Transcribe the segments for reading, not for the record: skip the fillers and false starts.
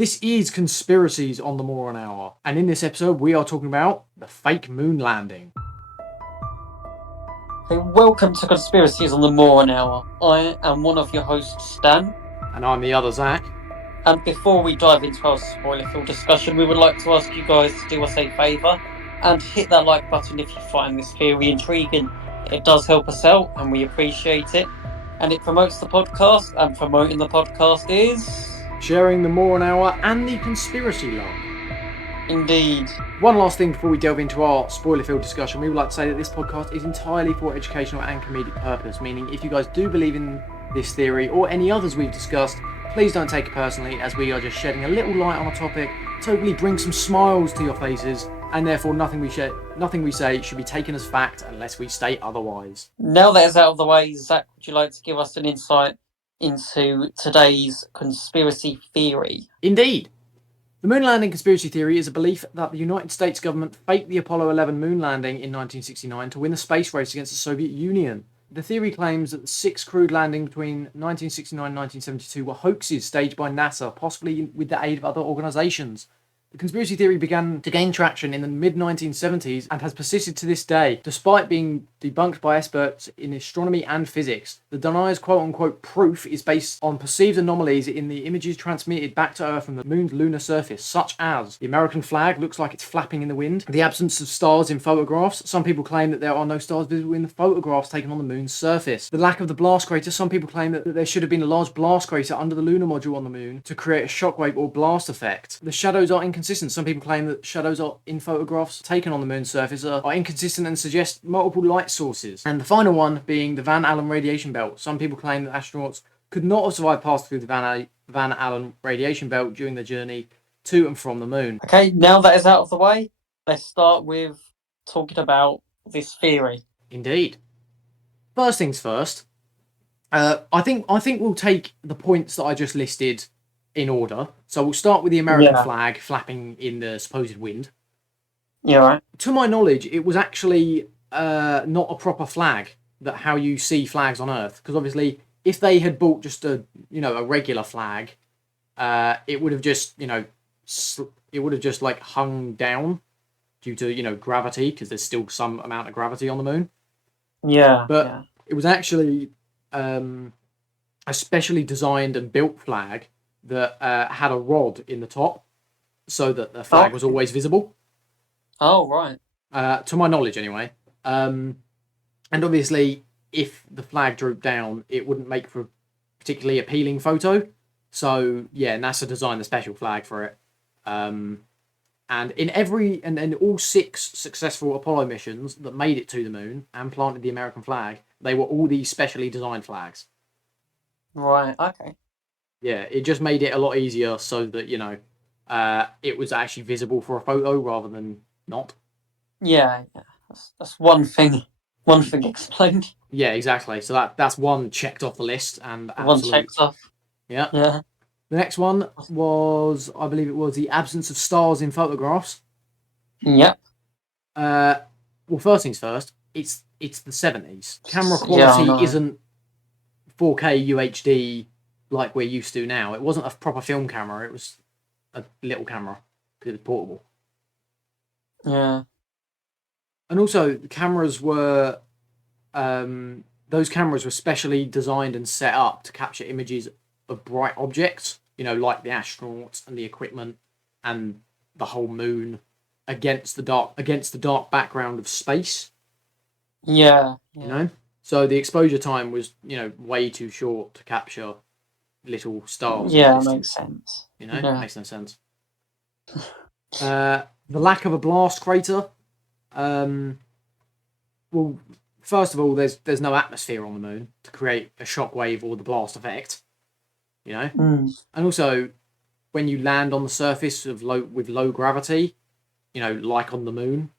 This is Conspiracies on the Moron Hour, and in this episode we are talking about the fake moon landing. Hey, welcome to Conspiracies on the Moron Hour. I am one of your hosts, Stan. And I'm the other Zach. And before we dive into our spoiler-filled discussion, we would like to ask you guys to do us a favour and hit that like button if you find this theory intriguing. It does help us out, and we appreciate it. And it promotes the podcast, and promoting the podcast is... sharing the Moron Hour and the Conspiracy Log. Indeed. One last thing before we delve into our spoiler-filled discussion, we would like to say that this podcast is entirely for educational and comedic purpose, meaning if you guys do believe in this theory or any others we've discussed, please don't take it personally, as we are just shedding a little light on a topic to hopefully bring some smiles to your faces, and therefore nothing we say should be taken as fact unless we state otherwise. Now that is out of the way, Zach, would you like to give us an insight into today's conspiracy theory? Indeed. The moon landing conspiracy theory is a belief that the United States government faked the Apollo 11 moon landing in 1969 to win the space race against the Soviet Union. The theory claims that the 6 crewed landings between 1969 and 1972 were hoaxes staged by NASA, possibly with the aid of other organisations. The conspiracy theory began to gain traction in the mid-1970s and has persisted to this day, despite being debunked by experts in astronomy and physics. The denier's quote-unquote proof is based on perceived anomalies in the images transmitted back to Earth from the moon's lunar surface, such as the American flag looks like it's flapping in the wind, the absence of stars in photographs. Some people claim that there are no stars visible in the photographs taken on the moon's surface. The lack of the blast crater. Some people claim that there should have been a large blast crater under the lunar module on the moon to create a shockwave or blast effect. The shadows are inconsistent. Some people claim that shadows are in photographs taken on the moon's surface are inconsistent and suggest multiple light sources. And the final one being the Van Allen radiation belt. Some people claim that astronauts could not have survived passing through the Van Allen radiation belt during their journey to and from the moon. Okay, now that is out of the way, let's start with talking about this theory. Indeed. First things first, I think we'll take the points that I just listed in order. So we'll start with the American flag flapping in the supposed wind. Yeah, right. To my knowledge, it was actually not a proper flag, that how you see flags on Earth. Because obviously, if they had bought just a regular flag, it would have just like hung down due to gravity, because there's still some amount of gravity on the moon. Yeah. But it was actually a specially designed and built flag that had a rod in the top, so that the flag was always visible. Oh, right. To my knowledge, anyway. And obviously, if the flag drooped down, it wouldn't make for a particularly appealing photo. So, yeah, NASA designed the special flag for it. And in all 6 successful Apollo missions that made it to the moon and planted the American flag, they were all these specially designed flags. Right, okay. Yeah, it just made it a lot easier so that, it was actually visible for a photo rather than not. Yeah. That's one thing explained. Yeah, exactly. So that's one checked off the list, and one checked off. Yeah. The next one was, I believe it was, the absence of stars in photographs. Yep. Well, first things first, it's the 70s. Camera quality isn't 4K UHD like we're used to now. It wasn't a proper film camera. It was a little camera because it was portable. Yeah. And also, the cameras were... those cameras were specially designed and set up to capture images of bright objects, like the astronauts and the equipment and the whole moon against the dark background of space. Yeah. So the exposure time was, way too short to capture little stars. Yeah, makes sense. Makes no sense. The lack of a blast crater. Well, first of all, there's no atmosphere on the moon to create a shockwave or the blast effect. And also, when you land on the surface with low gravity, like on the moon,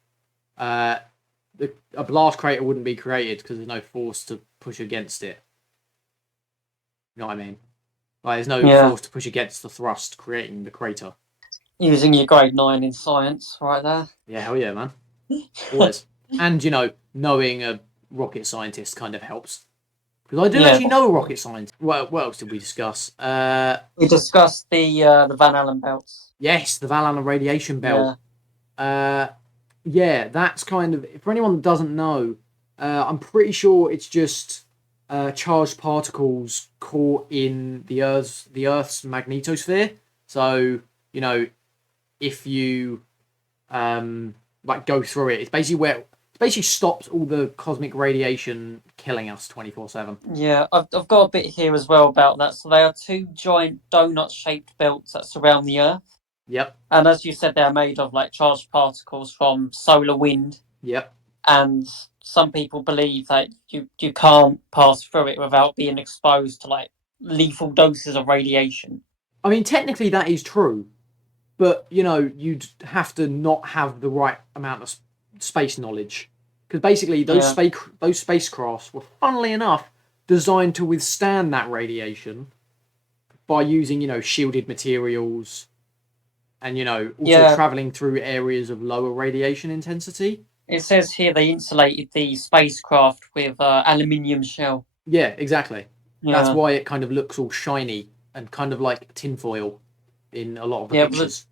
a blast crater wouldn't be created because there's no force to push against it. You know what I mean? Like, there's no force to push against the thrust creating the crater. Using your grade 9 in science right there. Yeah, hell yeah, man. Always. And, knowing a rocket scientist kind of helps. Because I do Yeah. actually know a rocket scientist. What else did we discuss? We discussed the Van Allen belts. Yes, the Van Allen radiation belt. Yeah. Yeah, that's kind of, for anyone that doesn't know, I'm pretty sure it's just charged particles caught in the Earth's magnetosphere. So if you like go through it, it's basically stops all the cosmic radiation killing us 24/7. Yeah, I've got a bit here as well about that. So they are two giant donut-shaped belts that surround the Earth, Yep, and as you said, they're made of like charged particles from solar wind. yep. And some people believe that you can't pass through it without being exposed to like lethal doses of radiation. I mean, technically that is true, but you'd have to not have the right amount of space knowledge, because basically Yeah, those spacecrafts were, funnily enough, designed to withstand that radiation by using shielded materials, and also yeah. traveling through areas of lower radiation intensity. It says here they insulated the spacecraft with aluminium shell. Yeah, exactly. That's Yeah, why it kind of looks all shiny and kind of like tinfoil in a lot of the yeah. It was a pictures.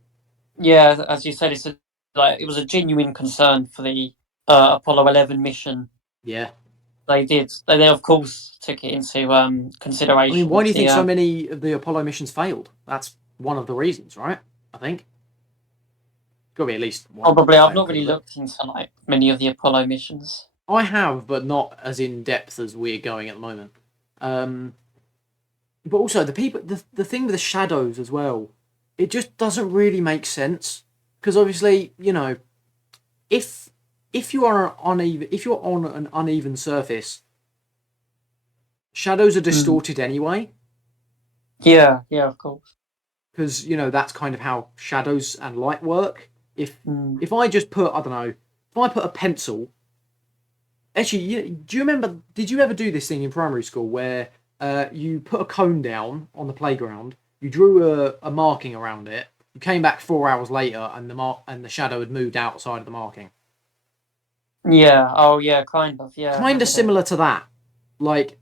yeah, as you said, it was a genuine concern for the Apollo 11 mission. Yeah. They did. They of course took it into I mean, consideration why do you to think so many of the Apollo missions failed? That's one of the reasons, right? I think. Got to be at least one probably. I've failed not because really of it. looked into like many of the Apollo missions. I have, but not as in depth as we're going at the moment. Um, but also the thing with the shadows as well, it just doesn't really make sense, because obviously if if you're on an uneven surface, shadows are Mm. distorted anyway, Yeah, yeah, of course. because that's kind of how shadows and light work. If Mm. if I just put, I don't know, if I put a pencil. Actually, do you remember? Did you ever do this thing in primary school where you put a cone down on the playground, you drew a marking around it, you came back 4 hours later, and the shadow had moved outside of the marking? Yeah. Oh, yeah. Kind of. Yeah, I Kind of remember that. similar to that. Like,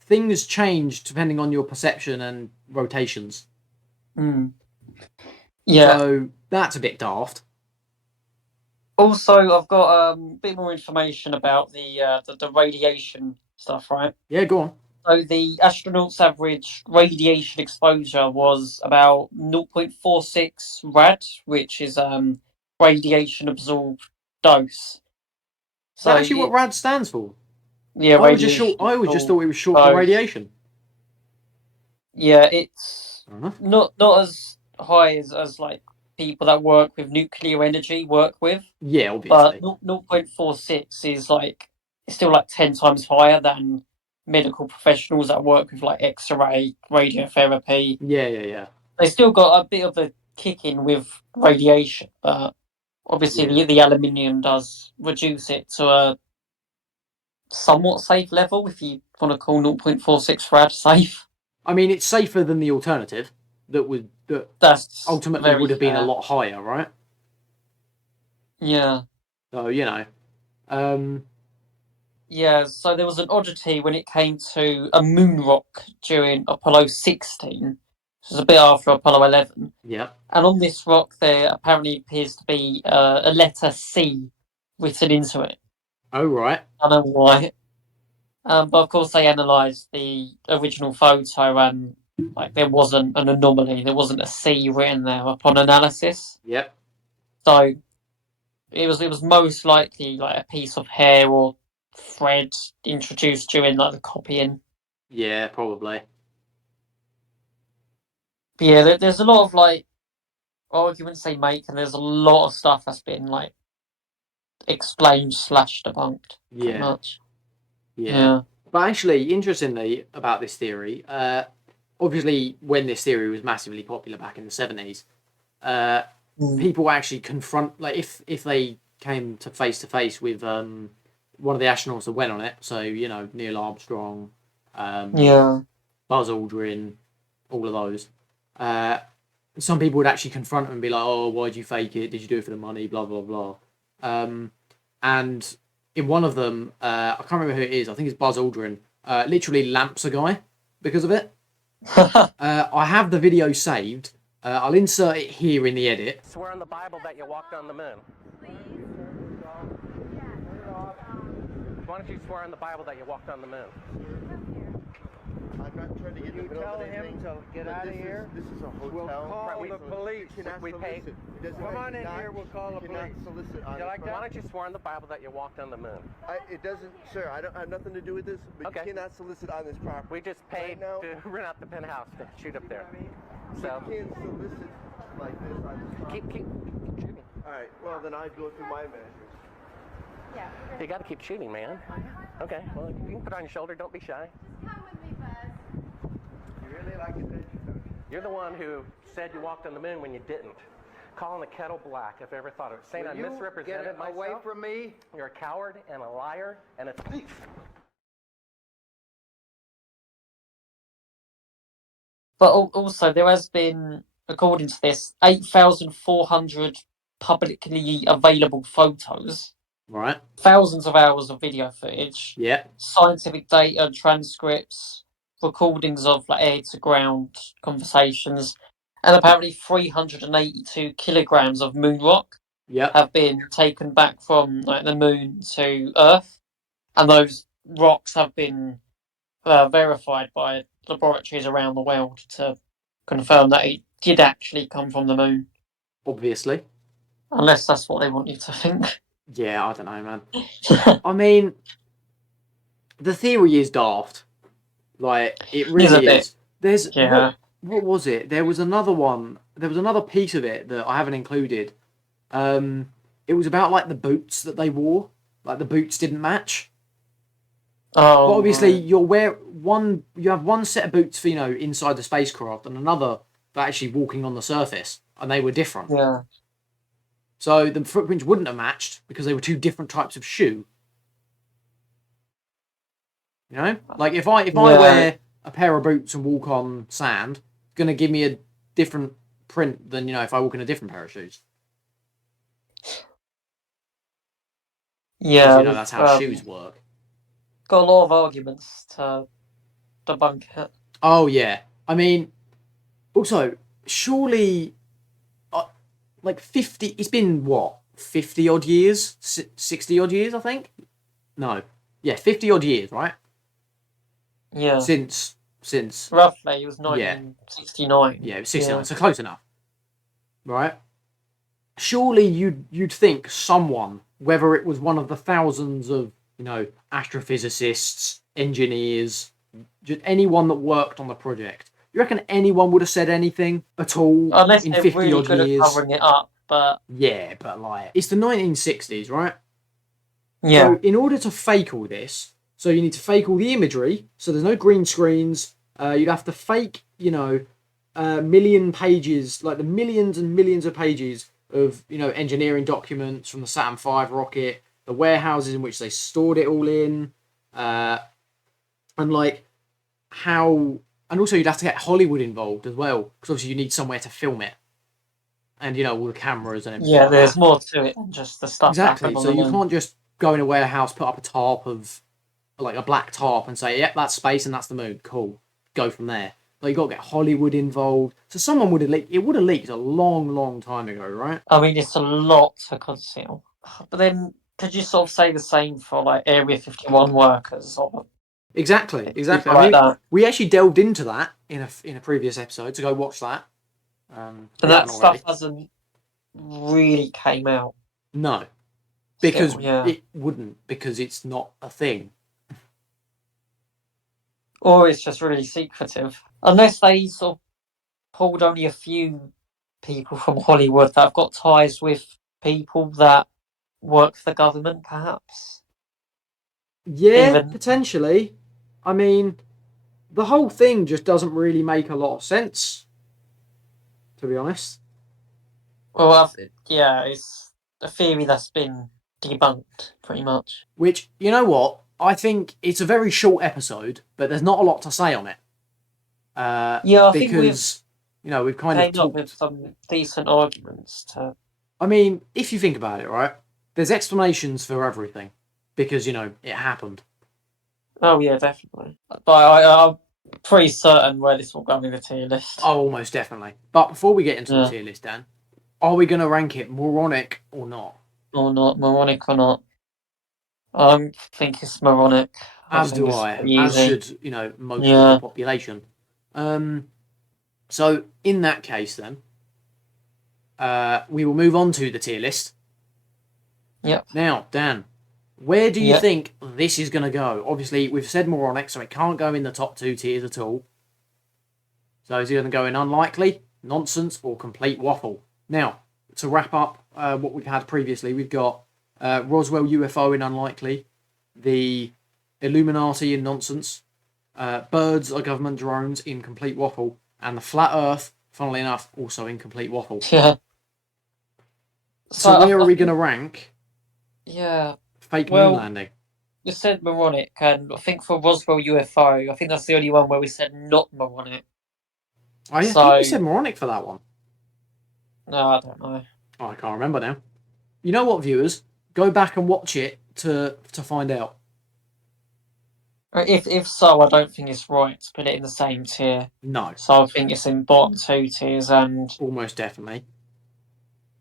things change depending on your perception and rotations. Mm. Yeah. So that's a bit daft. Also, I've got a bit more information about the radiation stuff, right? Yeah, go on. So the astronauts' average radiation exposure was about 0.46 rad, which is radiation absorbed dose. Is that So actually what RAD stands for? yeah, radiation I always just absorbed thought it was short for dose. radiation. Yeah, it's I don't know. not as high as like people that work with nuclear energy work with, Yeah, but obviously. 0.46 is like it's still like 10 times higher than medical professionals that work with like X-ray, radiotherapy. Yeah, yeah, yeah, They still got a bit of a kick in with radiation, but obviously yeah. the aluminium does reduce it to a somewhat safe level, if you want to call 0.46 rad safe. I mean, it's safer than the alternative that That's ultimately very would have been a fair. lot higher, right? Yeah. So um, Yeah, so there was an oddity when it came to a moon rock during Apollo 16, which was a bit after Apollo 11. yeah. And on this rock, there apparently appears to be a letter C written into it. Oh right. I don't know why. But of course, they analysed the original photo and like there wasn't an anomaly. There wasn't a C written there upon analysis. Yep. So it was most likely like a piece of hair or thread introduced during like the copying. Yeah, probably. But yeah, there's a lot of like arguments they make, and there's a lot of stuff that's been like explained slash debunked, pretty Yeah, much. yeah. Yeah. But actually, interestingly about this theory, obviously when this theory was massively popular back in the 70s, uh, Mm. people actually confront, like, if they came to face with one of the astronauts that went on it. So Neil Armstrong, um, Yeah. Buzz Aldrin, all of those. Uh, some people would actually confront them and be like, "Oh, why'd you fake it? Did you do it for the money? Blah blah blah." Um, and in one of them, I can't remember who it is. I think it's Buzz Aldrin. literally lamps a guy because of it. I have the video saved. I'll insert it here in the edit. Swear on the Bible that you walked on the moon. Why don't you swear on the Bible that you walked on the moon? I'm not trying to get You tell him to get out of here. This is a hotel. We'll call the police. We pay. Come on in here. We'll call the police. Solicit You like that? Why don't you swear on the Bible that you walked on the moon? It doesn't, sir. I don't have nothing to do with this. But Okay. you cannot solicit on this property. We just paid now. to rent out the penthouse to shoot up there. So You can't solicit like this on this property. keep shooting. All right. Well, then I go through my measures. You got to keep shooting, man. Okay. Well, you can put it on your shoulder. Don't be shy. Come with me, Buzz. You really like adventure, don't you? You're the one who said you walked on the moon when you didn't. Calling the kettle black, if I ever thought of it. Saying I You misrepresented get myself. away from me. You're a coward and a liar and a thief. But also, there has been, according to this, 8,400 publicly available photos, Right. thousands of hours of video footage, Yeah. scientific data, transcripts, recordings of air to ground conversations, and apparently 382 kilograms of moon rock Yep. have been taken back from the moon to Earth, and those rocks have been verified by laboratories around the world to confirm that it did actually come from the moon. Obviously. Unless that's what they want you to think. Yeah, I don't know, man. I mean, the theory is daft. Like, it a really bit. is. There's Yeah. what was it? There was another one. There was another piece of it that I haven't included. It was about like the boots that they wore. Like the boots didn't match. Oh, But obviously, right. you have one set of boots for inside the spacecraft, and another for actually walking on the surface, and they were different. Yeah. So the footprints wouldn't have matched because they were two different types of shoe. Like if I wear a pair of boots and walk on sand, it's gonna give me a different print than if I walk in a different pair of shoes. Yeah. Because, that's how shoes work. Got a lot of arguments to debunk it. Oh yeah, I mean, also surely, like 50. It's been what 50 odd years, 60 odd years, I think. No, yeah, 50 odd years, right? Yeah. Since Roughly, it was 1969. yeah, it was 69, so close enough, right? Surely you'd think someone, whether it was one of the thousands of astrophysicists, engineers, just anyone that worked on the project, you reckon anyone would have said anything at all Unless in they're 50 really odd good years? at covering it up, but Yeah, but like it's the 1960s, right? yeah. So in order to fake all this, so you need to fake all the imagery. So there's no green screens. You'd have to fake, million pages, like the millions and millions of pages of engineering documents from the Saturn V rocket, the warehouses in which they stored it all in, and like how, and also you'd have to get Hollywood involved as well, because obviously you need somewhere to film it, and all the cameras and everything. Yeah, like there's that. more to it than just the stuff. Exactly. happened on So the you moon. can't just go in a warehouse, put up a tarp of like a black tarp, and say, "Yep, that's space and that's the moon. Cool." Go from there. Like you got to get Hollywood involved. So someone would have leaked. It would have leaked a long, long time ago, right? I mean, it's a lot to conceal. But then, could you sort of say the same for like Area 51 workers or Exactly. people I like mean, that? we actually delved into that in a previous episode. So go watch that. And if you that haven't stuff already. hasn't really came out. No, because Still, yeah. it wouldn't, because it's not a thing. Or it's just really secretive. Unless they sort of pulled only a few people from Hollywood that have got ties with people that work for the government, perhaps. Yeah, Even- potentially. I mean, the whole thing just doesn't really make a lot of sense, to be honest. Well, yeah, it's a theory that's been debunked, pretty much. Which, you know what? I think it's a very short episode, but there's not a lot to say on it. Yeah, I think because, we've kind of came up with talked... some decent arguments to. I mean, if you think about it, right? There's explanations for everything. Because, it happened. Oh yeah, definitely. But I'm pretty certain where this will go in the tier list. Oh, almost definitely. But before we get into the Yeah. tier list, Dan, are we going to rank it moronic or not? Or not, moronic or not. I think it's moronic. I As think do it's I. pretty As easy. should, most of the Yeah. population. So in that case, then, we will move on to the tier list. Yep. Now, Dan, where do you Yep. think this is going to go? Obviously, we've said moronic, so it can't go in the top 2 tiers at all. So is it going to go in unlikely, nonsense, or complete waffle? Now, to wrap up what we've had previously, we've got Roswell UFO in unlikely, the Illuminati in nonsense, birds are government drones in complete waffle, and the flat Earth, funnily enough, also in complete waffle. Yeah. So where I are we think- going to rank Yeah. fake moon Well, landing? you said moronic, and I think for Roswell UFO, I think that's the only one where we said not moronic. I think So we said moronic for that one. no, I don't know. Oh, I can't remember now. You know what, viewers? Go back and watch it to find out. If so, I don't think it's right to put it in the same tier. No, So I think it's in bottom 2 tiers, and almost definitely.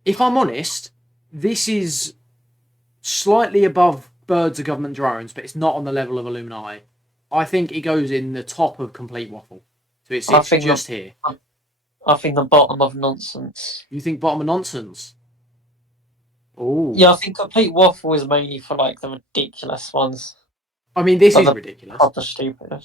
If I'm honest, this is slightly above birds of government drones, but it's not on the level of Illuminati. I think it goes in the top of complete waffle. So it I sits think just here. I think the bottom of nonsense. You think bottom of nonsense? Oh, Yeah, I think complete waffle is mainly for like the ridiculous ones. I mean, this Like is the ridiculous. proper stupid. You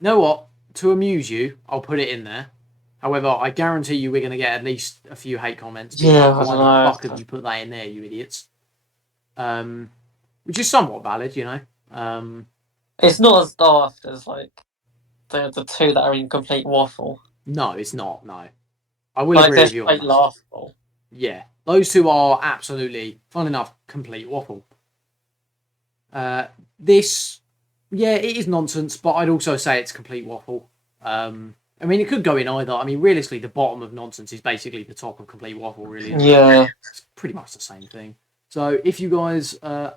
know what? To amuse you, I'll put it in there. However, I guarantee you we're going to get at least a few hate comments. being Yeah, like, I why don't the know. fuck have you put that in there, you idiots? Which is somewhat valid, It's not as daft as like the two that are in complete waffle. No, it's not. No, I will Like agree they're with you on straight that. laughable. Yeah, those two are absolutely, fun enough, complete waffle. This, yeah, it is nonsense, but I'd also say it's complete waffle. I mean, it could go in either. I mean, realistically, the bottom of nonsense is basically the top of complete waffle, really. Isn't it? Yeah. It's pretty much the same thing. So if you guys have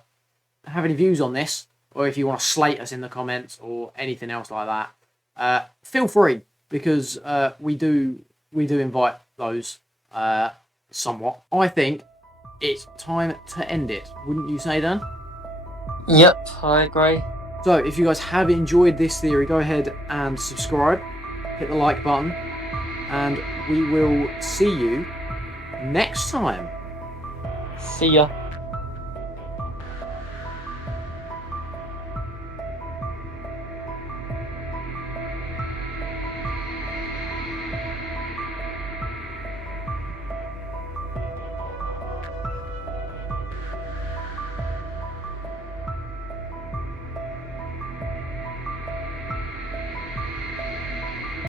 any views on this, or if you want to slate us in the comments or anything else like that, feel free, because we do invite those somewhat. I think it's time to end it. Wouldn't you say, Dan? Yep, I agree. So if you guys have enjoyed this theory, go ahead and subscribe, hit the like button, and we will see you next time. See ya.